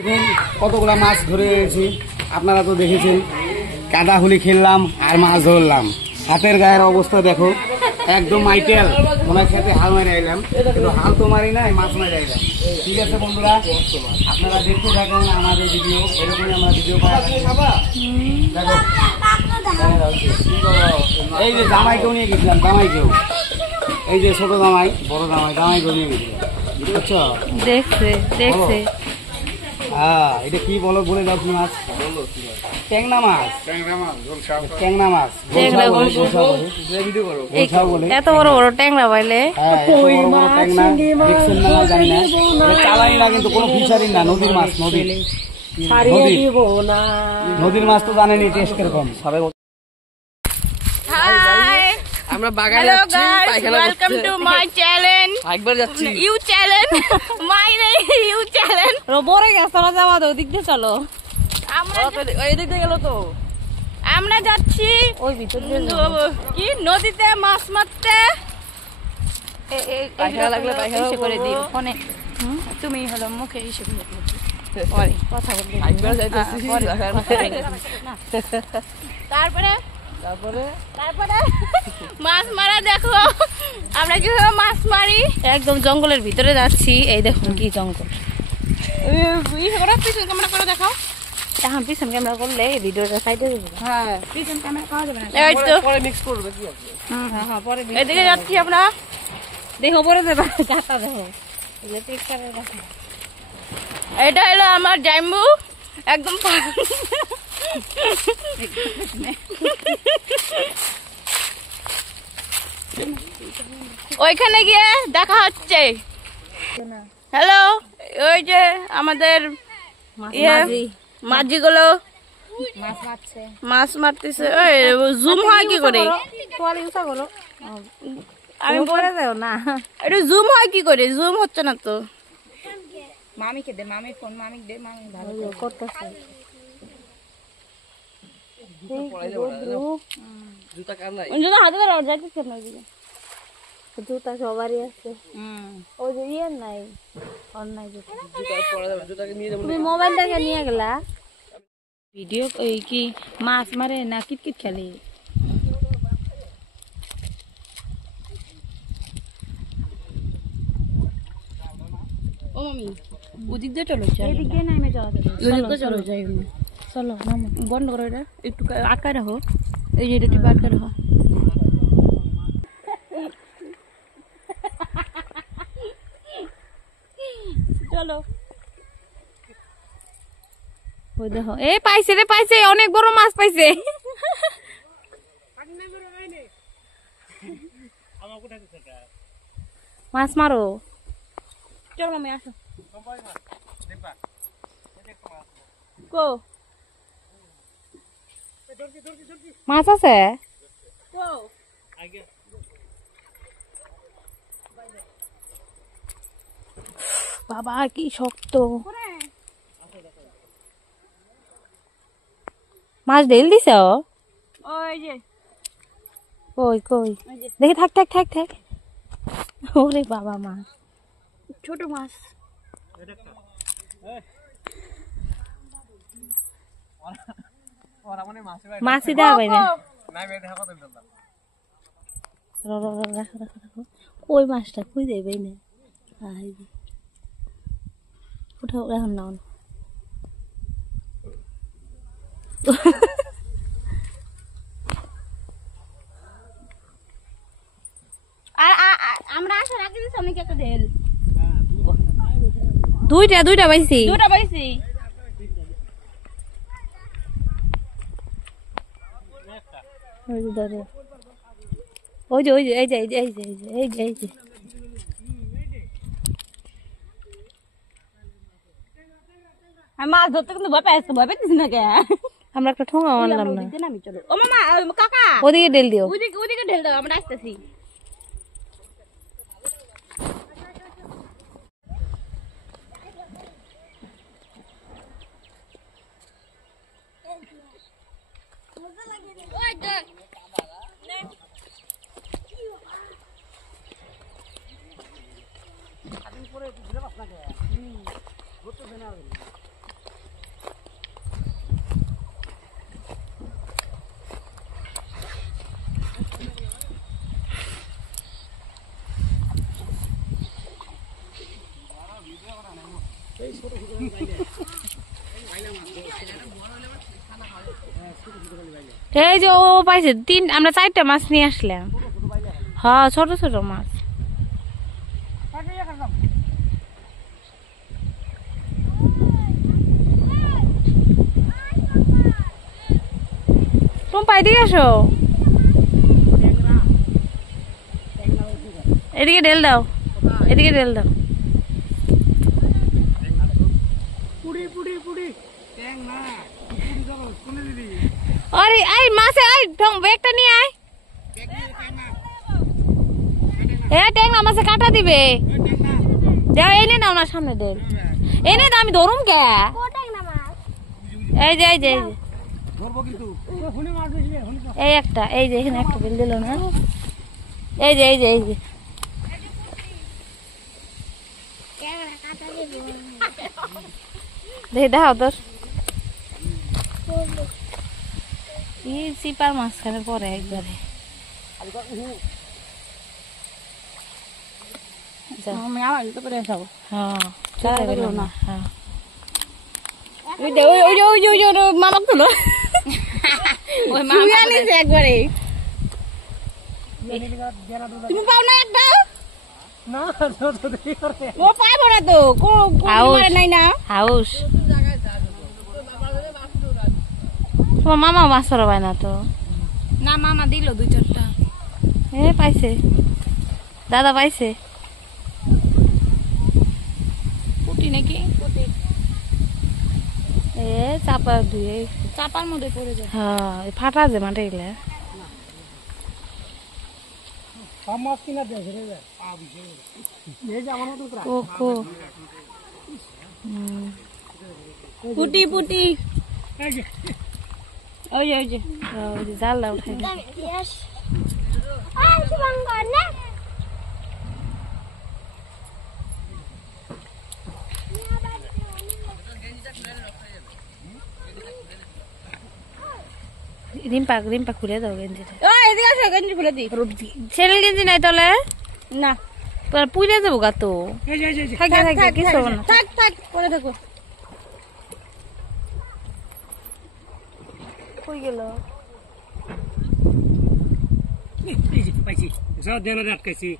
দেখুন কতগুলা মাছ ধরে এনেছি, আপনারা তো দেখেছেন। কাদা হুলি খেললাম আর মাছ ধরলাম। হাতের গায়ের অবস্থা দেখো, একদম মাইটেল। মনে খেতে হাল মারে আইলাম, কিন্তু হাল তো মারি নাই, মাছ মারে আইলাম। ঠিক আছে বন্ধুরা, আপনারা দেখতে থাকেন আমাদের ভিডিও। এরকমই আমরা ভিডিও দেখো। এই যে জামাইকেও নিয়ে গেছিলাম, জামাইকেও, এই যে ছোট জামাই, বড় জামাই, জামাইকেও নিয়ে গেছিলাম। বুঝছো? দেখছে। হ্যাঁ, এটা কি বলো বলে দাও। কি মাছ? ট্যাংরা মাছ। ট্যাংরা মাছ এত বড় বড় ট্যাংরা পাইলে চালাই না, কিন্তু কোনো ফিশারি না, নদীর মাছ। নদীর মাছ তো জানেনি টেস্ট কিরকম। সবাই আমরা বাগানে যাচ্ছি, ওয়েলকাম টু মাই চ্যানেল। একবার যাচ্ছি, ইউ চ্যানেল মাই নেই, ইউ চ্যানেল। রোবরে গেছে না, যাওয়া দাও, দিক দিয়ে চলো। আমরা এই দিক দিয়ে গেল তো। আমরা যাচ্ছি ওই ভিতর কি নদীতে মাছ মারতে। পায়খানা লাগলে পায়খানা করে দিও ফোনে। তুমি হলো মুখে হিসেব পরে কথা বলবে। একবার যাইতেছি, তারপরে মাছ মারা দেখো, আমরা কিভাবে মাছ মারি। একদম জঙ্গলের ভিতরে যাচ্ছি। এই দেখুন কি জঙ্গল। পিছন ক্যামেরা করে দেখাও। এখন পিছন ক্যামেরা করলে ভিডিওটা সাইডে যাবে। হ্যাঁ, পিছন ক্যামেরা পাওয়া যাবে না, এই তো পরে মিক্স করবে। কি আছে? হ্যাঁ পরে এদিকে যাচ্ছি আমরা। দেখো পরে যাবে, গাটা দেখো, এই পিকচারে দেখো। এটা হলো আমার জাম্বু, একদম ওইখানে গিয়ে দেখা হচ্ছে। হ্যালো, ওই যে আমাদের মাঝিগুলো মাছ মারতেছে। জুম হয় কি করে? আমি বলে যাও না, এটা জুম হয় কি করে? জুম হচ্ছে না তো। মামিকে দে, মামির ফোন মামিকে দে, মামি ভালো করতেছে। জুতা হাতে ধরে যাইতেছে না, জুতা সবারই আছে। ওই যে ইয়ে নাই, অন্যায় জুতা পরা যাবে। জুতাকে নিয়ে যাবো। তুমি মোবাইলটাকে নিয়ে গেলা। ভিডিও ওই কি মাছ মারে না কিটকিট খেলে? ও মামি, ওদিক দিয়ে চলো, এদিক দিয়ে নামে যাওয়া যাবে। চলো যাই, চলো বন্ধ করো, এটা একটু আটকায় রাখো। এই যে এটা টিপে আটকায় রাখো। চলো, ওই দেখো, এ পাইছে রে, পাইছে, অনেক বড় মাছ পাইছে। মাছ মারো, চলো মামি আসো। কো মাছ আছে? বাবা কি শক্ত মাছ। ঢেল দিছ? কই কই দেখি, থাক থাক থাক থাক। ওরে বাবা, মাছ, ছোট মাছ। মাছই দেওয়া পাই না। ওই মাছটা খুঁজে দেবে না। উঠাও এখন, নাও আমরা আসার আগে দিচ্ছি অনেক একটা ঢেল। দুইটা পাইছি। ওই যে এই যে মাছ ধরতে কিন্তু ভয় পাইতেছি না কে? আমরা একটা ঠোঙা আনলাম না। ও মামা, কাকা ওদিকে ঢেল দিও, ওদিকে ঢেল দাও, আমরা আসতেছি। এই যে ও পাইছে আমরা 4টা মাছ নিয়ে আসলাম। হ্যাঁ, ছোট ছোট মাছ। টুম্পা এদিকে আসো, এদিকে ঢেল দাও, এদিকে ঢেল দাও। আরে আই মাছে আই ব্যাগটা নিয়ে আয়। ট্যাং না মাছে কাটা দিবে। যাও এনে দাও না, সামনে ঢেল এনে দাও, আমি ধরুম কে। এই যে এই যে এই একটা, এই যে এখানে একটা ঢেল দিল না। এই যে এই যে এই যে দেখাও তোর চিপার মাঝখানে পরে একবারে। মানব তুলো একবারে। তুমি পাও না একটা? ও পাইব না তো, নাই না হাউস। তোমার মামা মাছ ধরা পায় না তো? না, মামা দিল 2-4টা। পাইছে, দাদা পাইছে। পুটি নাকি? চাপা ধুয়ে চাপার মধ্যে পড়ে যায়। হ্যাঁ, ফাটা যে মাঠে গেলে পুটি পুটি ওই যে জাল উঠাই রিম্পা খুলে দাও গেঞ্জিটা। গেঞ্জি খুলে দি, ছেলে গেঞ্জি নাই তলে না, পুড়ে যাবো গা তো। কিছু হবে না, থাক থাক পরে থাকো। কই গেল? পাইছি আটকাইছি।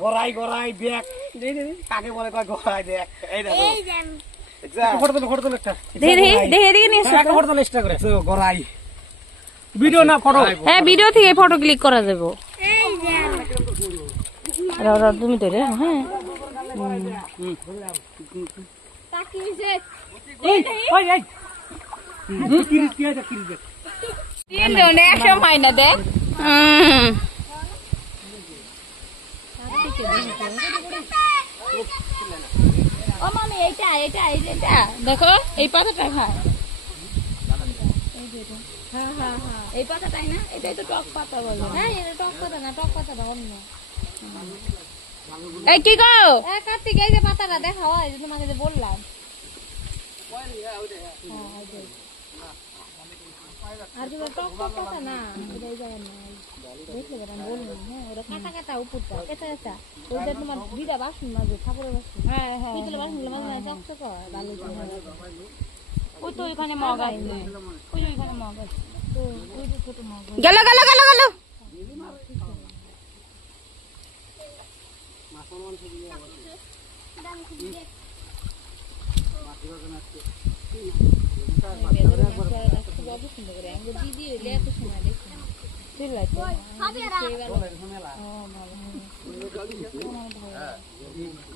গড়াই গড়াই দেখ, কাকে বলে কয় গড়াই দেখ। এই দেখো ফটো তোলো, ফটো তোলো একটা। গড়াই ভিডিও না ফটো? হ্যাঁ, ভিডিও থেকে ফটো ক্লিক করা যাবে। তুমি তো রে। হ্যাঁ, মাইনা দেখ। দেখো এই পাতাটা খায়, এই পাতাটাই না, এটাই তো টক পাতা বলে। হ্যাঁ, এটা টক পাতা না, টক পাতাটা অন্য। এই কি গো কার্তিক, এই যে পাতাটা দেখাও, এই যে তোমাকে যে বললাম। আর যেটা টক টক পাতা না, এটা এই জায়গায় নাই, দেখলে আমি বললাম। হ্যাঁ, ওটা কাটা কাটা উপরটা কেঁচা কেঁচা, ওইটা তোমার দিদা বাসন মাঝে ঠাকুরের বাসন। হ্যাঁ হ্যাঁ, পিতলের বাসন গুলো মাঝে চকচক হয় ভালো। ওই তো ওইখানে মগ আছে, ওই ওইখানে মগ আছে, তো ওই যে ছোট মগ। গেল গেল গেল গেল।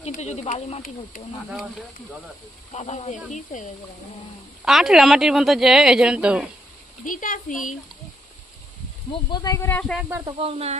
কিন্তু যদি বালি মাটি হতো না, আঠলা মাটির মতো যে, এই জন্য তো দিতাছি। মুখ বোঝাই করে আসে একবার তো কও না